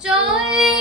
终于